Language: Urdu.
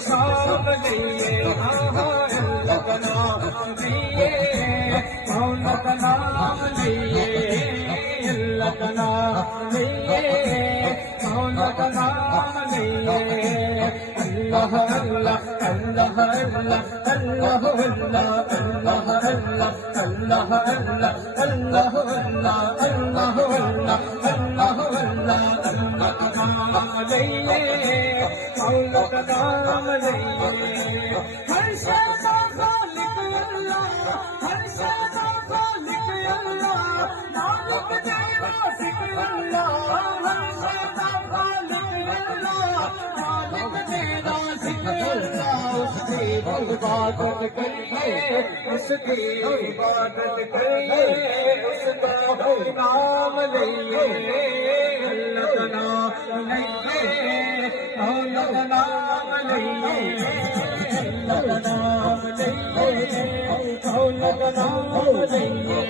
شام لئیے اللہ کا نام لئیے مولا کا نام لئیے اللہ کا نام لئیے مولا کا نام لئیے اللہ اللہ اللہ اللہ اللہ اللہ اللہ اللہ اللہ اللہ اللہ اللہ اللہ اللہ اللہ کا نام لئیے مولا کا نام لئیے ہر شے کا خالق اللہ ہر شے کا خالق اللہ مالک رازق اللہ ہر شے کا خالق اللہ مالک رازق اللہ اس کی عبادت کریے اس کی عبادت کریے اس کا نام لئیے اللہ کا نام لئیے مولا کا نام لئیے اللہ کا نام لئیے مولا کا نام لئیے